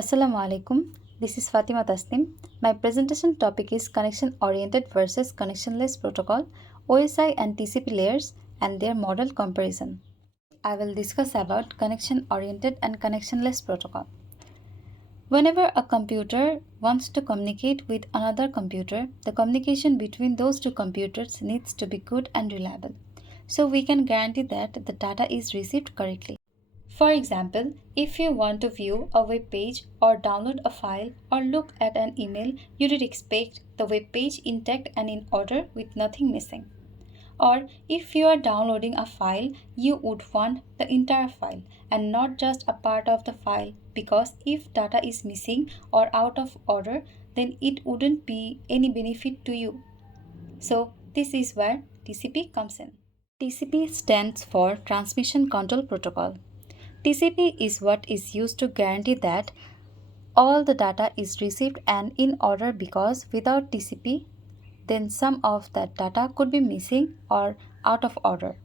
Assalamu alaikum. This is Fatima Tasnim. My presentation topic is connection oriented versus connectionless protocol, OSI and TCP layers and their model comparison. I will discuss about connection oriented and connectionless protocol. Whenever a computer wants to communicate with another computer, the communication between those two computers needs to be good and reliable. So we can guarantee that the data is received correctly. For example, if you want to view a web page or download a file or look at an email, you would expect the web page intact and in order with nothing missing. Or if you are downloading a file, you would want the entire file and not just a part of the file, because if data is missing or out of order, then it wouldn't be any benefit to you. So this is where TCP comes in. TCP stands for Transmission Control Protocol. TCP is what is used to guarantee that all the data is received and in order, because without TCP, then some of that data could be missing or out of order.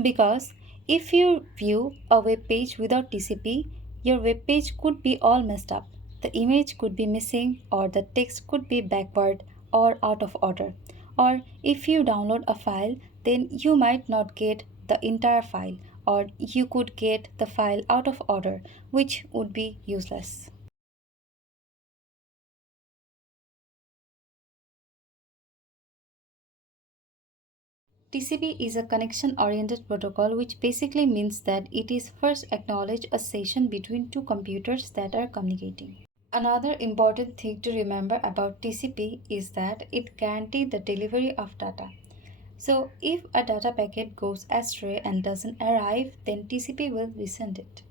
Because if you view a web page without TCP, your web page could be all messed up. The image could be missing, or the text could be backward or out of order. Or if you download a file, then you might not get the entire file, or you could get the file out of order, which would be useless. TCP is a connection-oriented protocol, which basically means that it is first acknowledge a session between two computers that are communicating. Another important thing to remember about TCP is that it guarantees the delivery of data. So if a data packet goes astray and doesn't arrive, then TCP will resend it.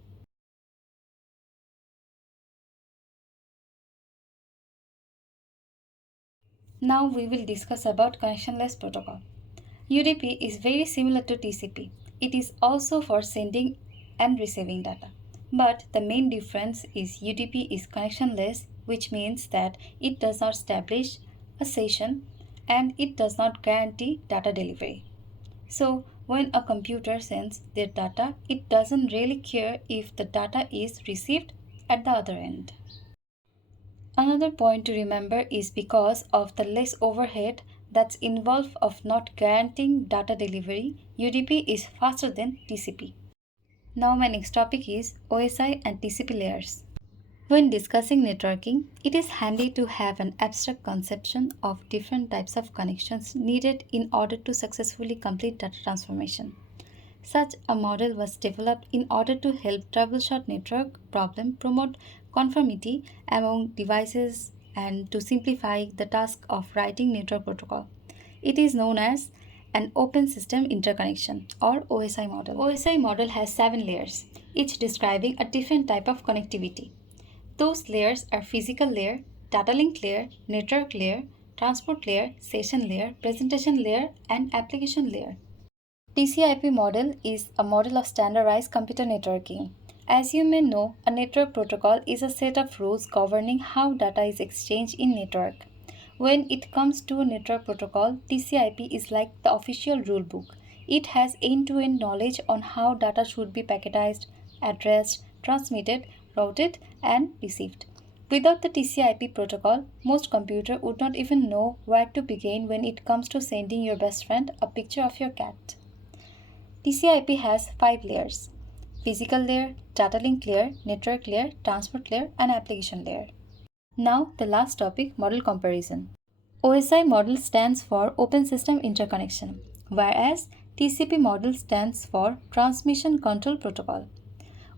Now we will discuss about connectionless protocol. UDP is very similar to TCP. It is also for sending and receiving data. But the main difference is UDP is connectionless, which means that it does not establish a session and it does not guarantee data delivery. So when a computer sends their data, it doesn't really care if the data is received at the other end. Another point to remember is because of the less overhead that's involved of not guaranteeing data delivery, UDP is faster than TCP. Now my next topic is OSI and TCP layers. When discussing networking, it is handy to have an abstract conception of different types of connections needed in order to successfully complete data transformation. Such a model was developed in order to help troubleshoot network problem, promote conformity among devices, and to simplify the task of writing network protocol. It is known as an open system interconnection or OSI model. OSI model has 7 layers, each describing a different type of connectivity. Those layers are physical layer, data link layer, network layer, transport layer, session layer, presentation layer, and application layer. TCP model is a model of standardized computer networking. As you may know, a network protocol is a set of rules governing how data is exchanged in network. When it comes to a network protocol, TCP is like the official rulebook. It has end-to-end knowledge on how data should be packetized, addressed, transmitted, routed, and received. Without the TCP protocol, most computers would not even know where to begin when it comes to sending your best friend a picture of your cat. TCP has 5 layers: physical layer, data link layer, network layer, transport layer, and application layer. Now the last topic, model comparison. OSI model stands for Open System Interconnection, whereas TCP model stands for Transmission Control Protocol.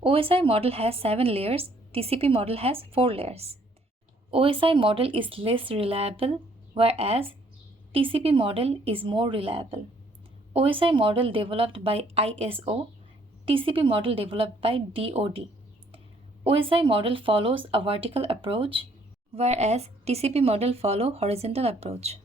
OSI model has 7 layers, TCP model has 4 layers. OSI model is less reliable, whereas TCP model is more reliable. OSI model developed by ISO, TCP model developed by DoD. OSI model follows a vertical approach, whereas TCP model follow horizontal approach.